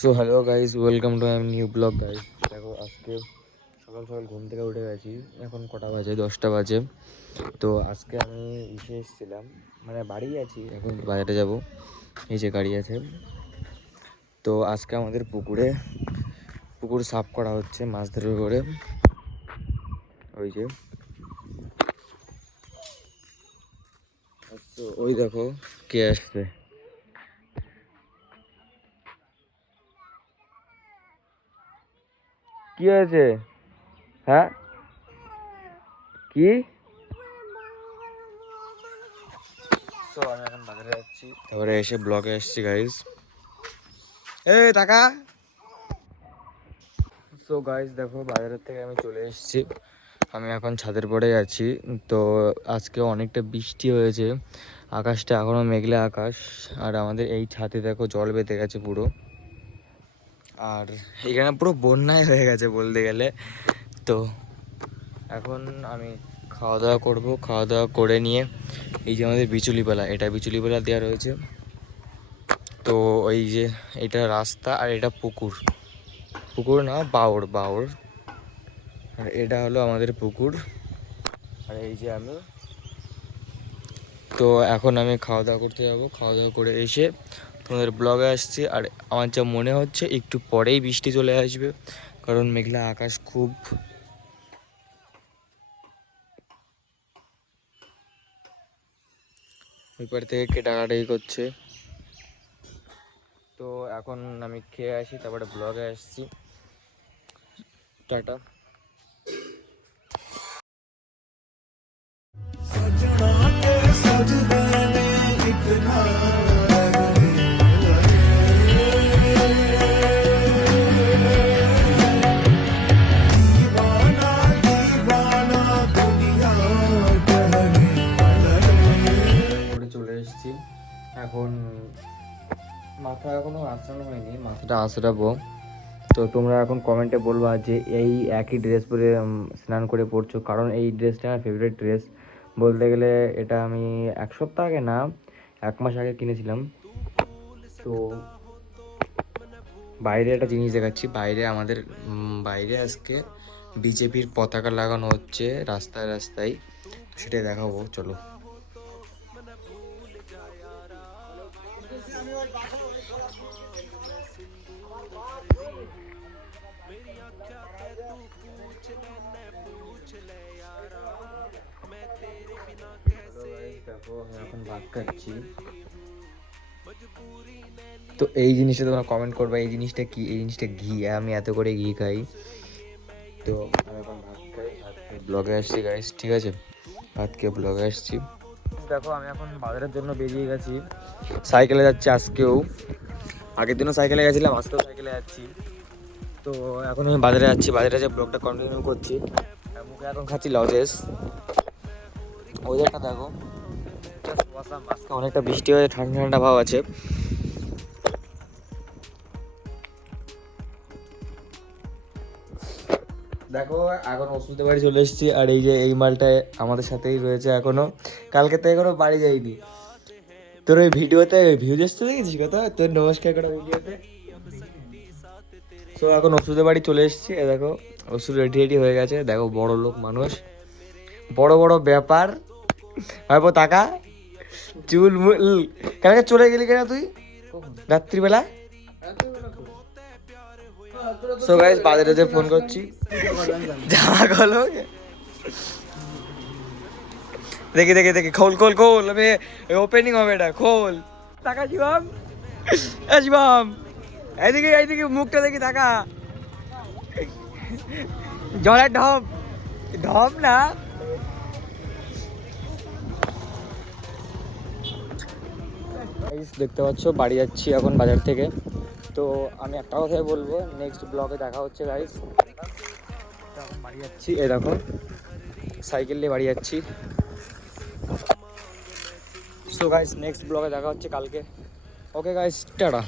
So hello guys, welcome to my new blog guys. দেখো আজকে সকাল সকাল ঘুম থেকে উঠে গেছি। এখন কটা বাজে? 10টা বাজে। তো আজকে আমি এসেছিলাম, মানে বাড়ি আছি, এখন বাজারে যাব। এই যে গাড়ি আছে। তো আজকে আমাদের পুকুর সাফ করা হচ্ছে মাছ ধরে করে। ওই যে ওই দেখো কে আসছে। কি হয়েছে? হ্যাঁ কি? সো আমি এখন বাজারে যাচ্ছি, তারপরে এসে ব্লগে এসেছি গাইজ। টাকা। সো গাইজ দেখো, বাজারের থেকে আমি চলে এসেছি। আমি এখন ছাদের পরে আছি। তো আজকে অনেকটা বৃষ্টি হয়েছে, আকাশটা এখনও মেঘলা আকাশ। আর আমাদের এই ছাদে দেখো জল বেঁধে গেছে পুরো। আর এখানে পুরো বন্যায় হয়ে গেছে বলতে গেলে। তো এখন আমি খাওয়া দাওয়া করবো। খাওয়া দাওয়া করে নিয়ে এই যে আমাদের বিচুলিপালা, এটা বিচুলিপালা দেওয়া রয়েছে। তো ওই যে এটা রাস্তা আর এটা পুকুর, পুকুর না বাওড়, আর এটা হলো আমাদের পুকুর। আর এই যে আমি, তো এখন আমি খাওয়া দাওয়া করতে যাব। খাওয়া দাওয়া করে এসে তোমাদের ব্লগে আসছি। আর আমার যা মনে হচ্ছে একটু পরেই বৃষ্টি চলে আসবে, কারণ মেঘলা আকাশ খুব। ওইপার থেকে কেটাকাটাই করছে। তো এখন আমি খেয়ে আসি, তারপরে ব্লগে আসছি। টাটা। চলে এসেছি। এখন মাথা এখনো আঁচড়ানো হয়নি, মাথাটা আঁচড়াবো। তো তোমরা এখন কমেন্টে বলবা যে এই একই ড্রেস পরে স্নান করে পড়ছো, কারণ এই ড্রেসটা আমার ফেভারিট ড্রেস বলতে গেলে। এটা আমি 1 সপ্তাহ আগে না, 1 মাস আগে কিনেছিলাম। তো বাইরে একটা জিনিস দেখাচ্ছি। বাইরে আজকে বিজেপির পতাকা লাগানো হচ্ছে রাস্তায় রাস্তায়, সেটাই দেখাবো, চলো। দেখো আমি এখন ভাত খাচ্ছি। তো এই জিনিসটা তোমরা কমেন্ট করবে, এই জিনিসটা কি? এই জিনিসটা ঘি। আমি এত করে ঘি খাই। তো আমি এখন ভাত খাই, ভাত খেয়ে ব্লগে আসছি গাইস, ঠিক আছে? ভাত খেয়ে ব্লগে আসছি। দেখো আমি এখন বাজারের জন্য বেরিয়ে গেছি, সাইকেলে যাচ্ছি আজকেও। আগের দিনও সাইকেলে গেছিলাম, আজকেও সাইকেলে যাচ্ছি। তো এখন আমি বাজারে যাচ্ছি, বাজারে যে ব্লগটা কন্টিনিউ করছি। মুখে এখন খাচ্ছি লজেস। ওয়েদারটা দেখো, আজকে অনেকটা বৃষ্টি হয়ে ঠান্ডা ঠান্ডা ভাব আছে। দেখো এখন ওষুধের বাড়ি চলে এসেছি। আর এই যে এই মালটা আমাদের সাথেই রয়েছে এখনো, কালকে তো এখনো বাড়ি যাইনি। তোর ওই ভিডিওতে ভিউজ আসতে দেখেছিস কথা, তোর নমস্কার করা ভিডিওতে। তো এখন ওষুধের বাড়ি চলে এসেছি। দেখো ওষুধ রেডি হয়ে গেছে। দেখো বড় লোক মানুষ, বড় বড় ব্যাপার। ভাইবো টাকা, চুল মুল। কালকে চলে গেলি কেন তুই রাত্রিবেলা? সো গাইস বাজারে যে ফোন করছি, জামা খোলো। দেখি দেখি দেখি, খোল খোল খোল, আমি ওপেনিং হবে এটা, খোল। টাকা শিবম, শিবম এইদিকে এইদিকে, মুখটা দেখি টাকা। জলের ঢপ, ঢপ না। দেখতে পাচ্ছ বাড়ি যাচ্ছি এখন বাজার থেকে। তো আমি একটা কথাই বলবো, নেক্সট ব্লগে দেখা হচ্ছে গাইস। এখন বাড়ি যাচ্ছি, এই দেখো সাইকেল নিয়ে বাড়ি যাচ্ছি। সো গাইস নেক্সট ব্লগে দেখা হচ্ছে কালকে। Okay guys, tata.